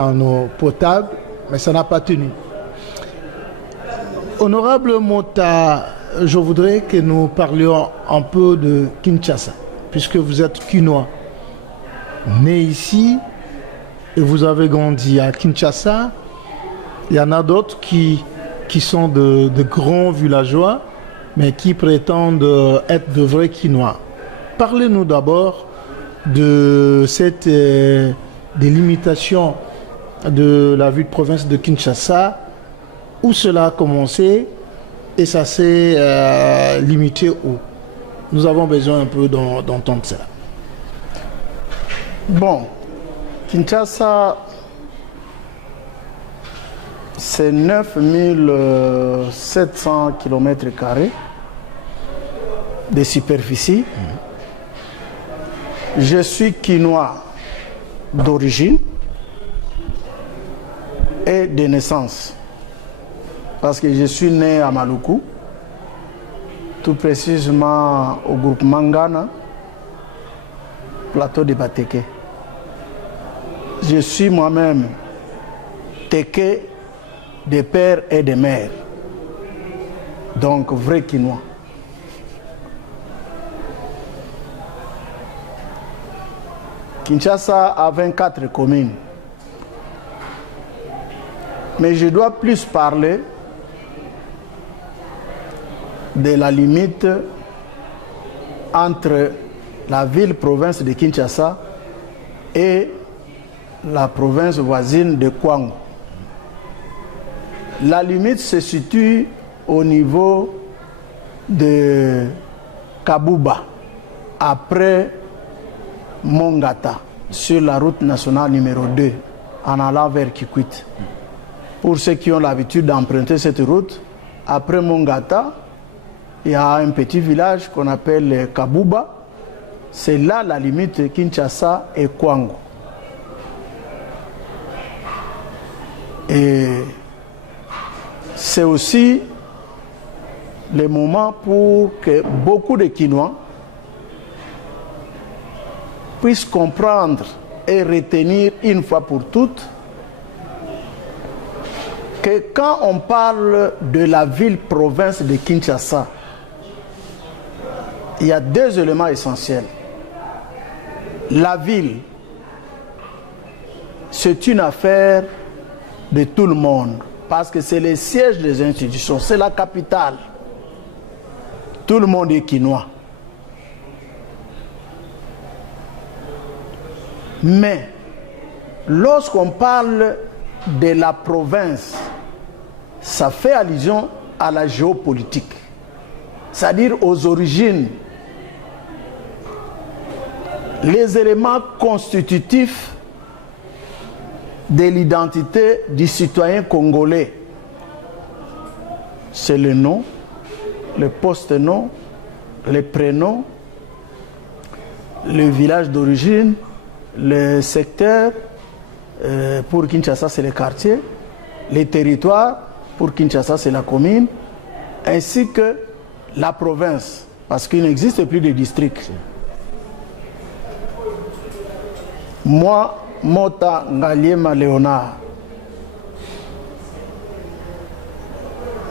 en eau potable, mais ça n'a pas tenu. Honorable Mota, je voudrais que nous parlions un peu de Kinshasa, puisque vous êtes Kinois, né ici et vous avez grandi à Kinshasa. Il y en a d'autres qui sont de grands villageois, mais qui prétendent être de vrais Kinois. Parlez-nous d'abord de cette délimitation de la ville de province de Kinshasa, où cela a commencé et ça s'est limité où. Nous avons besoin un peu d'entendre ça. Bon, Kinshasa, c'est 9700 km² de superficie. Je suis Kinois d'origine et de naissance, parce que je suis né à Maluku, tout précisément au groupe Mangana, plateau de Bateke. Je suis moi-même Teke de père et de mère, donc vrai Kinois. Kinshasa a 24 communes. Mais je dois plus parler de la limite entre la ville-province de Kinshasa et la province voisine de Kwango. La limite se situe au niveau de Kabuba, après Mongata, sur la route nationale numéro 2, en allant vers Kikwit. Pour ceux qui ont l'habitude d'emprunter cette route, après Mongata, il y a un petit village qu'on appelle Kabuba. C'est là la limite Kinshasa et Kwango. Et c'est aussi le moment pour que beaucoup de Kinois puissent comprendre et retenir une fois pour toutes que quand on parle de la ville-province de Kinshasa, il y a deux éléments essentiels. La ville, c'est une affaire de tout le monde, parce que c'est le siège des institutions, c'est la capitale. Tout le monde est Kinois. Mais lorsqu'on parle de la province, ça fait allusion à la géopolitique, c'est-à-dire aux origines, les éléments constitutifs de l'identité du citoyen congolais. C'est le nom, le post-nom, les prénoms, le village d'origine, le secteur, pour Kinshasa c'est le quartier, les territoires, pour Kinshasa c'est la commune, ainsi que la province, parce qu'il n'existe plus de districts. Moi, Mota Ngaliema Léonard,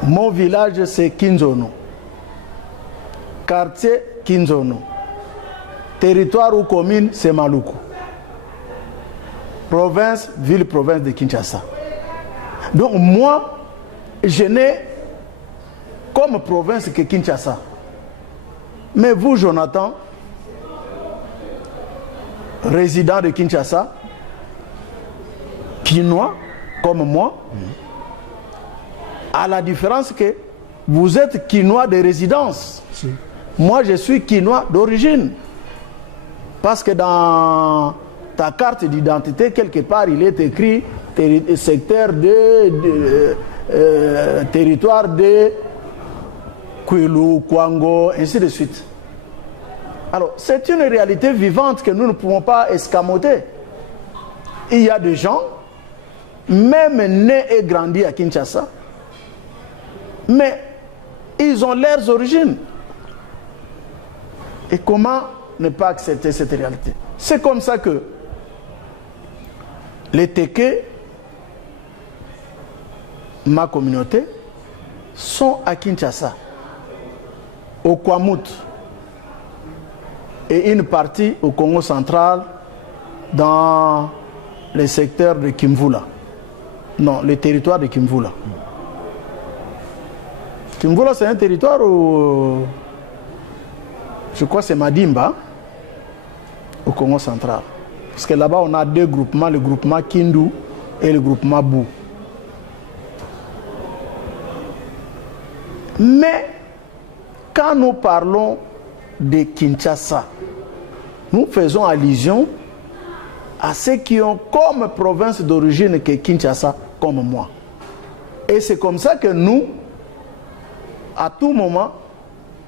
mon village c'est Kinzono, quartier Kinzono, territoire ou commune c'est Maluku, province, ville-province de Kinshasa. Donc moi, je n'ai comme province que Kinshasa. Mais vous, Jonathan, résident de Kinshasa, Kinois, comme moi, à la différence que vous êtes Kinois de résidence. Si. Moi, je suis Kinois d'origine. Parce que dans ta carte d'identité, quelque part, il est écrit secteur de territoire de Kwilu, Kwango, ainsi de suite. Alors, c'est une réalité vivante que nous ne pouvons pas escamoter. Il y a des gens, même nés et grandis à Kinshasa, mais ils ont leurs origines. Et comment ne pas accepter cette réalité? C'est comme ça que les Teke ma communauté, sont à Kinshasa, au Kwamouth, et une partie au Congo central, dans le secteur de Kimvula. Non, le territoire de Kimvula. Kimvula, c'est un territoire où, je crois que c'est Madimba, au Congo central. Parce que là-bas, on a deux groupements, le groupement Kindu et le groupement Bou. Mais, quand nous parlons de Kinshasa, nous faisons allusion à ceux qui ont comme province d'origine que Kinshasa, comme moi. Et c'est comme ça que nous, à tout moment,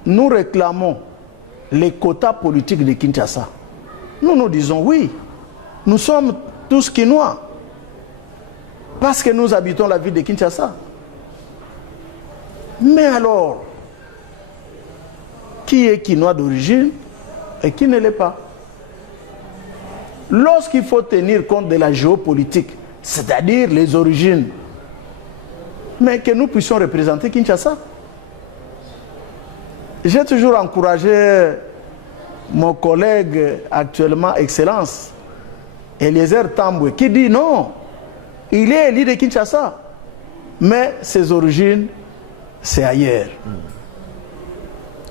nous réclamons les quotas politiques de Kinshasa. Nous nous disons oui, nous sommes tous Kinois, parce que nous habitons la ville de Kinshasa. Mais alors, qui est Kinois d'origine et qui ne l'est pas? Lorsqu'il faut tenir compte de la géopolitique, c'est-à-dire les origines, mais que nous puissions représenter Kinshasa. J'ai toujours encouragé mon collègue actuellement, Excellence, Eliezer Tambwe, qui dit non, il est élu de Kinshasa, mais ses origines, c'est ailleurs.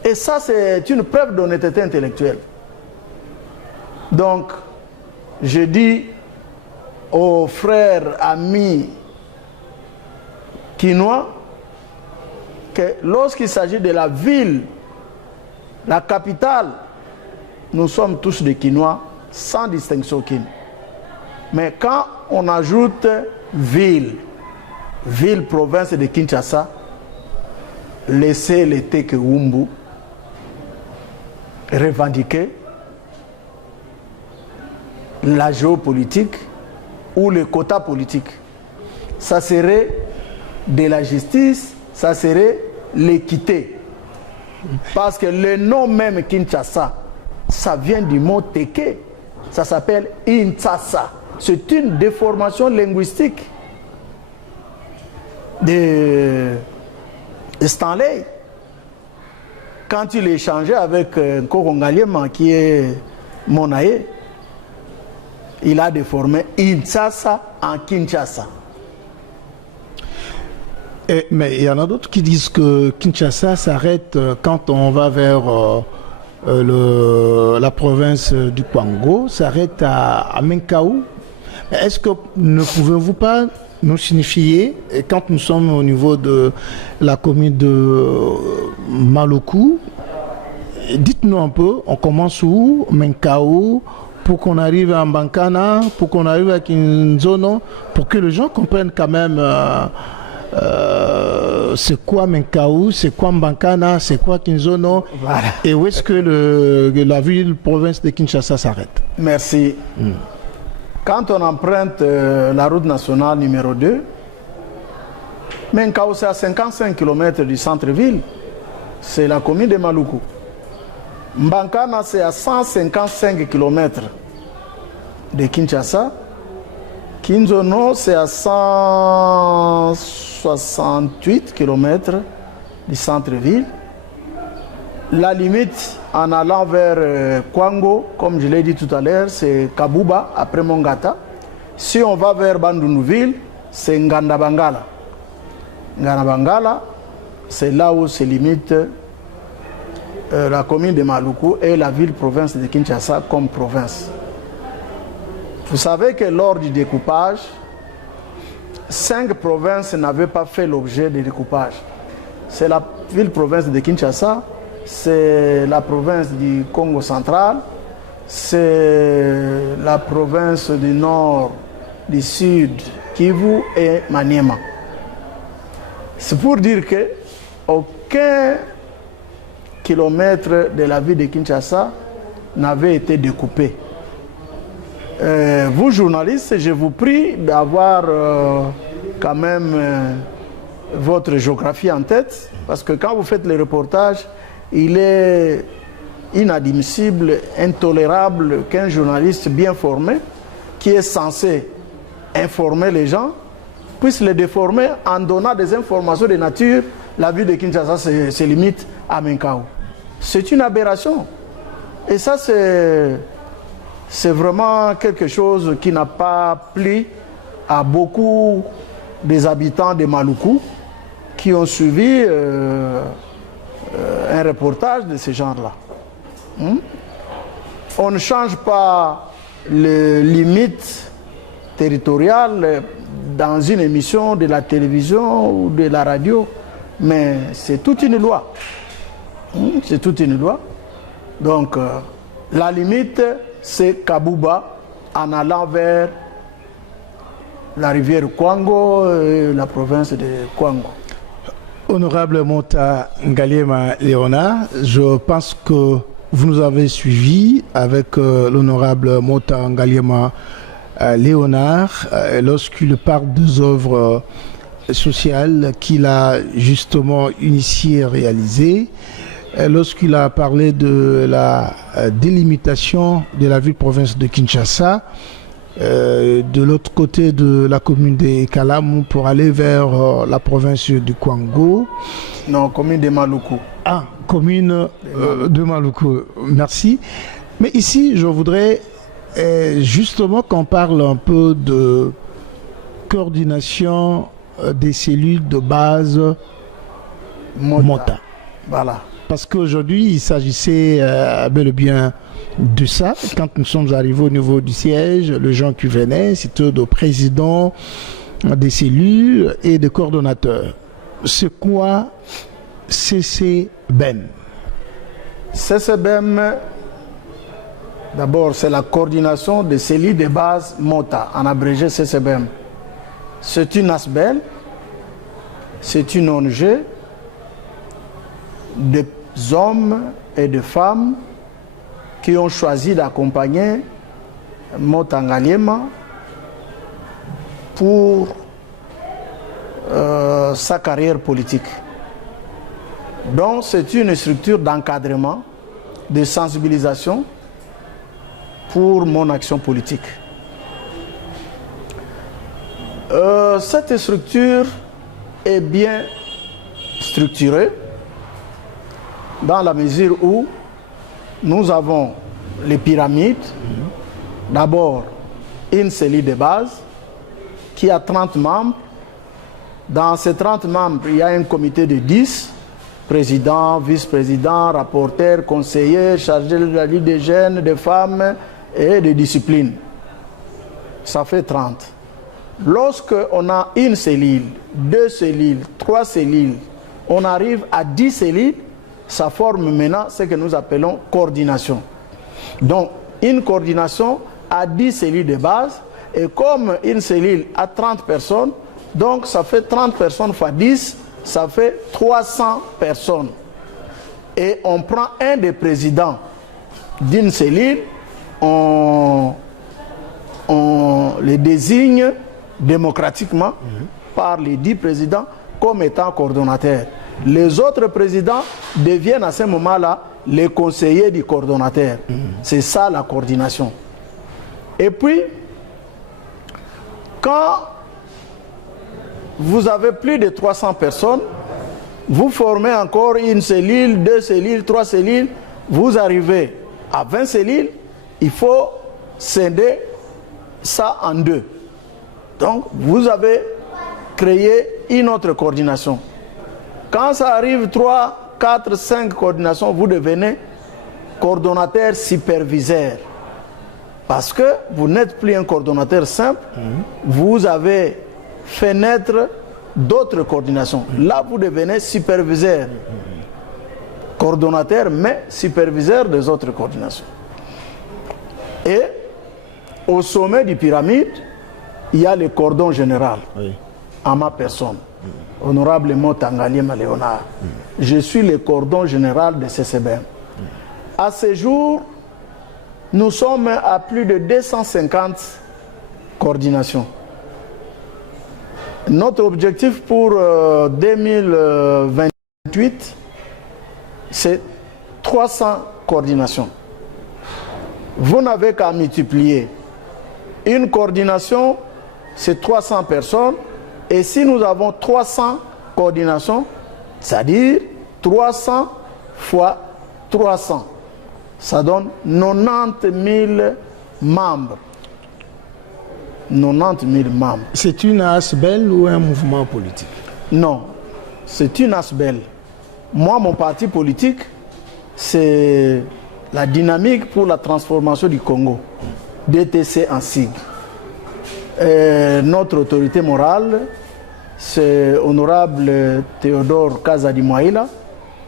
Et ça, c'est une preuve d'honnêteté intellectuelle. Donc, je dis aux frères, amis Kinois, que lorsqu'il s'agit de la ville, la capitale, nous sommes tous des Kinois, sans distinction aucune. Mais quand on ajoute ville, province de Kinshasa, laissez le Teke Wumbu revendiquer la géopolitique ou le quota politique. Ça serait de la justice, ça serait l'équité. Parce que le nom même Kinshasa, ça vient du mot Teke. Ça s'appelle Intsasa. C'est une déformation linguistique de Stanley. Quand il échangeait avec Nkokongaliema, qui est mon aïe, il a déformé Intsasa en Kinshasa. Mais il y en a d'autres qui disent que Kinshasa s'arrête quand on va vers la province du Kwango, s'arrête à Menkaou. Est-ce que ne pouvez-vous pas nous signifier, quand nous sommes au niveau de la commune de Maluku, dites-nous un peu, on commence où, Menkaou, pour qu'on arrive à Mbankana, pour qu'on arrive à Kinzono, pour que les gens comprennent quand même c'est quoi Menkaou, c'est quoi Mbankana, c'est quoi Kinzono, voilà. Et où est-ce que la ville, province de Kinshasa s'arrête? Merci. Quand on emprunte la route nationale numéro 2, Menkaou c'est à 55 km du centre-ville, c'est la commune de Maluku. Mbankana c'est à 155 km de Kinshasa. Kinzono c'est à 168 km du centre-ville. La limite en allant vers Kwango, comme je l'ai dit tout à l'heure, c'est Kabuba, après Mongata. Si on va vers Bandunuville, c'est Ngandabangala. Ngandabangala, c'est là où se limite la commune de Maluku et la ville-province de Kinshasa comme province. Vous savez que lors du découpage, 5 provinces n'avaient pas fait l'objet du découpage. C'est la ville-province de Kinshasa, c'est la province du Congo central, c'est la province du nord, du sud, Kivu et Maniema. C'est pour dire que aucun kilomètre de la ville de Kinshasa n'avait été découpé. Vous journalistes, je vous prie d'avoir quand même votre géographie en tête, parce que quand vous faites les reportages, il est inadmissible, intolérable qu'un journaliste bien formé, qui est censé informer les gens, puisse les déformer en donnant des informations de nature. La ville de Kinshasa se limite à Menkaou. C'est une aberration. Et ça, c'est vraiment quelque chose qui n'a pas plu à beaucoup des habitants de Maluku qui ont suivi un reportage de ce genre-là. On ne change pas les limites territoriales dans une émission de la télévision ou de la radio, mais c'est toute une loi. C'est toute une loi. Donc, la limite, c'est Kabouba en allant vers la rivière Kwango et la province de Kwango. Honorable Mota Ngaliema Léonard, je pense que vous nous avez suivis avec l'honorable Mota Ngaliema Léonard lorsqu'il parle des œuvres sociales qu'il a justement initiées et réalisées, lorsqu'il a parlé de la délimitation de la ville-province de Kinshasa, de l'autre côté de la commune de Kalamu pour aller vers la province du Kwango. Non, commune de Maluku. Ah, commune de Maluku, merci. Mais ici, je voudrais justement qu'on parle un peu de coordination des cellules de base Mota. Voilà. Parce qu'aujourd'hui, il s'agissait bel et bien de ça. Quand nous sommes arrivés au niveau du siège, les gens qui venaient, c'était de présidents des cellules et des coordonnateurs. C'est quoi CCBEM? CCBEM, d'abord, c'est la coordination des cellules de base Mota, en abrégé CCBEM. C'est une ASBEL, c'est une ONG, des hommes et des femmes qui ont choisi d'accompagner Mota Ngaliema pour sa carrière politique. Donc c'est une structure d'encadrement, de sensibilisation pour mon action politique. Cette structure est bien structurée dans la mesure où nous avons les pyramides. D'abord, une cellule de base qui a 30 membres. Dans ces 30 membres, il y a un comité de 10, président, vice-président, rapporteur, conseiller, chargé de la vie des jeunes, des femmes et des disciplines. Ça fait 30. Lorsque on a une cellule, 2 cellules, 3 cellules, on arrive à 10 cellules, ça forme maintenant ce que nous appelons coordination. Donc, une coordination a 10 cellules de base, et comme une cellule a 30 personnes, donc ça fait 30 personnes fois 10, ça fait 300 personnes. Et on prend un des présidents d'une cellule, on les désigne démocratiquement par les 10 présidents comme étant coordonnateurs. Les autres présidents deviennent à ce moment-là les conseillers du coordonnateur. C'est ça la coordination. Et puis, quand vous avez plus de 300 personnes, vous formez encore une cellule, 2 cellules, 3 cellules, vous arrivez à 20 cellules, il faut scinder ça en 2. Donc, vous avez créé une autre coordination. Quand ça arrive 3, 4, 5 coordinations, vous devenez coordonnateur superviseur. Parce que vous n'êtes plus un coordonnateur simple, vous avez fait naître d'autres coordinations. Là, vous devenez superviseur. Coordonnateur, mais superviseur des autres coordinations. Et au sommet du pyramide, il y a le cordon général, à ma personne. Honorable Mota Ngaliema Léonard. Je suis le cordon général de CCBEM. À ce jour, nous sommes à plus de 250 coordinations. Notre objectif pour 2028, c'est 300 coordinations. Vous n'avez qu'à multiplier. Une coordination, c'est 300 personnes. Et si nous avons 300 coordinations, c'est-à-dire 300 fois 300, ça donne 90 000 membres. 90 000 membres. C'est une ASBEL ou un mouvement politique? Non, c'est une ASBEL. Moi, mon parti politique, c'est la dynamique pour la transformation du Congo, DTC en sigle. Notre autorité morale, c'est honorable Théodore Kazadi Mouaïla,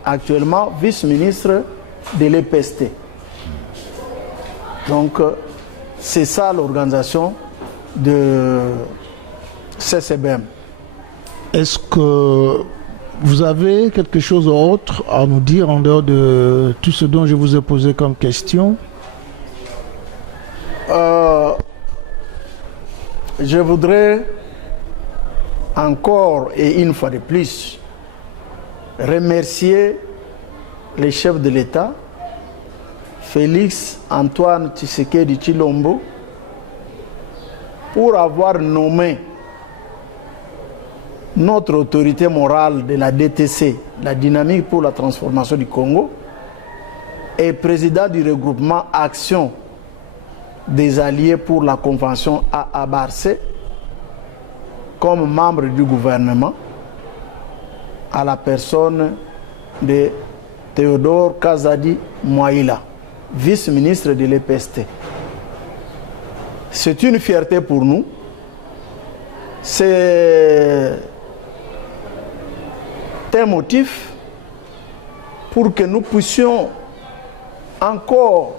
actuellement vice-ministre de l'EPST. Donc, c'est ça l'organisation de CCBM. Est-ce que vous avez quelque chose d'autre à nous dire en dehors de tout ce dont je vous ai posé comme question? Je voudrais encore et une fois de plus remercier les chefs de l'État, Félix Antoine Tshisekedi Tshilombo, pour avoir nommé notre autorité morale de la DTC, la dynamique pour la transformation du Congo, et président du regroupement Action des alliés pour la convention à Barcé, comme membre du gouvernement, à la personne de Théodore Kazadi Mouaïla, vice-ministre de l'EPST. C'est une fierté pour nous. C'est un motif pour que nous puissions encore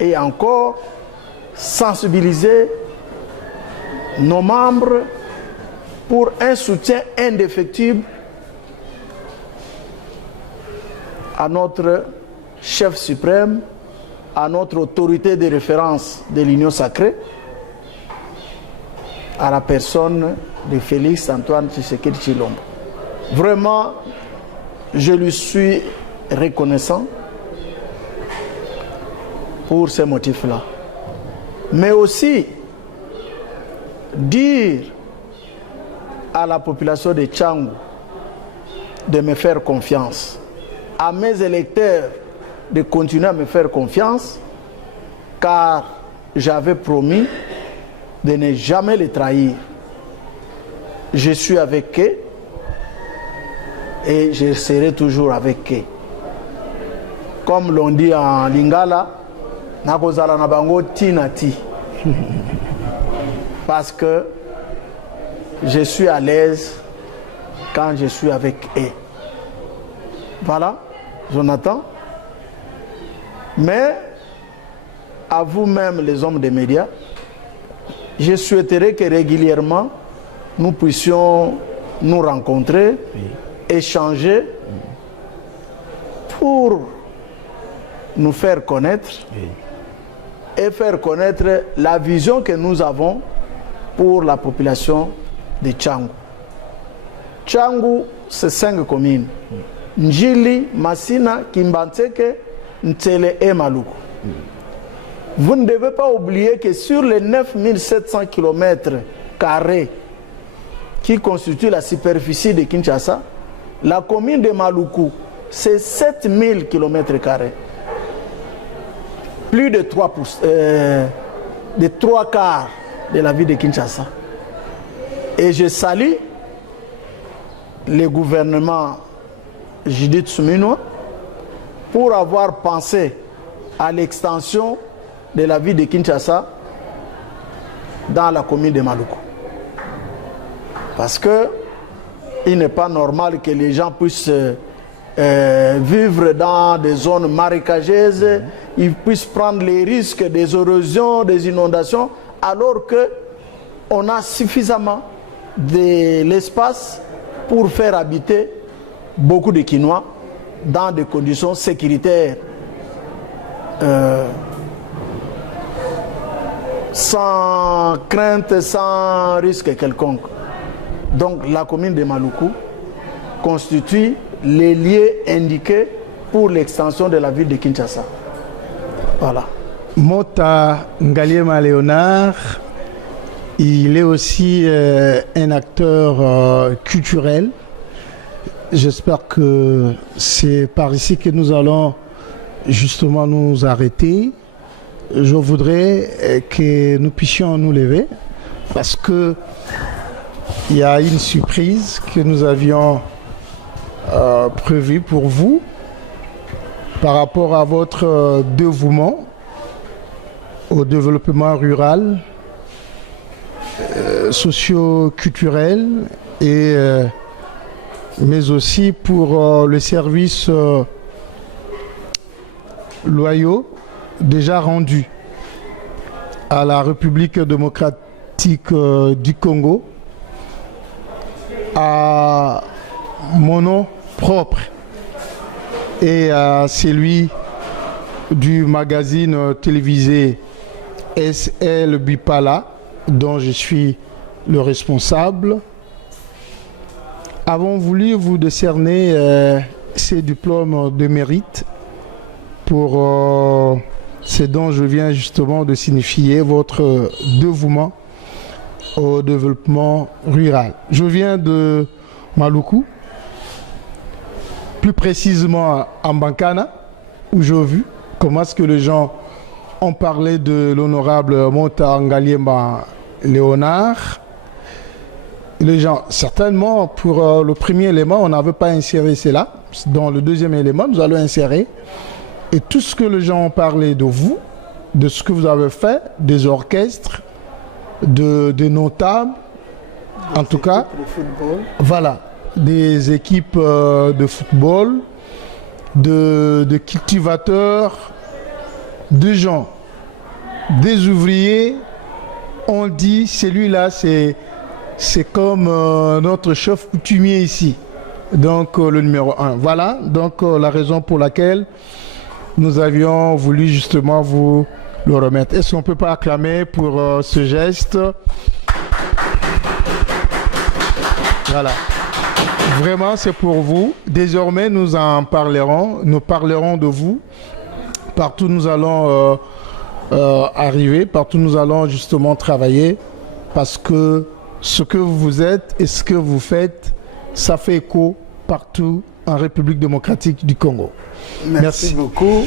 et encore sensibiliser nos membres pour un soutien indéfectible à notre chef suprême, à notre autorité de référence de l'Union sacrée, à la personne de Félix Antoine Tshisekedi Tshilombo. Vraiment, je lui suis reconnaissant pour ces motifs-là. Mais aussi, dire à la population de Tchangou de me faire confiance, à mes électeurs de continuer à me faire confiance, car j'avais promis de ne jamais les trahir. Je suis avec eux et je serai toujours avec eux. Comme l'on dit en Lingala, nakozala na bango tinati. Parce que je suis à l'aise quand je suis avec eux. Voilà, Jonathan. Mais à vous-même, les hommes des médias, je souhaiterais que régulièrement nous puissions nous rencontrer, échanger pour nous faire connaître et faire connaître la vision que nous avons pour la population de Tchangou. Tchangou, c'est 5 communes. Njili, Massina, Kimbantseke, Ntsele et Maluku. Vous ne devez pas oublier que sur les 9700 km² qui constituent la superficie de Kinshasa, la commune de Maluku, c'est 7000 km². Plus de 3 quarts de la ville de Kinshasa. Et je salue le gouvernement Judith Suminwa pour avoir pensé à l'extension de la ville de Kinshasa dans la commune de Maluku. Parce que il n'est pas normal que les gens puissent vivre dans des zones marécageuses, ils puissent prendre les risques des érosions, des inondations, alors qu'on a suffisamment de l'espace pour faire habiter beaucoup de Kinois dans des conditions sécuritaires sans crainte, sans risque quelconque. Donc la commune de Maluku constitue les lieux indiqués pour l'extension de la ville de Kinshasa. Voilà. Mota Ngaliema Léonard, Il est aussi un acteur culturel. J'espère que c'est par ici que nous allons justement nous arrêter. Je voudrais que nous puissions nous lever parce que il y a une surprise que nous avions prévue pour vous par rapport à votre dévouement au développement rural, socio-culturel et mais aussi pour le service loyaux déjà rendus à la République démocratique du Congo, à mon nom propre et à celui du magazine télévisé SL Bipala, dont je suis le responsable, avons voulu vous décerner ces diplômes de mérite pour ce dont je viens justement de signifier votre dévouement au développement rural. Je viens de Maluku, plus précisément à Mbankana, où j'ai vu comment est-ce que les gens ont parlé de l'honorable Mota Ngaliema Léonard. Les gens, certainement, pour le premier élément, on n'avait pas inséré cela. Dans le deuxième élément, nous allons insérer. Et tout ce que les gens ont parlé de vous, de ce que vous avez fait, des orchestres, des notables, en tout cas, voilà, des équipes de football, de cultivateurs, de gens, des ouvriers, on dit celui-là c'est comme notre chef coutumier ici, donc le numéro 1. Voilà donc la raison pour laquelle nous avions voulu justement vous le remettre. Est-ce qu'on ne peut pas acclamer pour ce geste? Voilà. Vraiment, c'est pour vous. Désormais, nous en parlerons. Nous parlerons de vous. Partout où nous allons arriver, partout où nous allons justement travailler, parce que ce que vous êtes et ce que vous faites, ça fait écho partout en République démocratique du Congo. Merci beaucoup.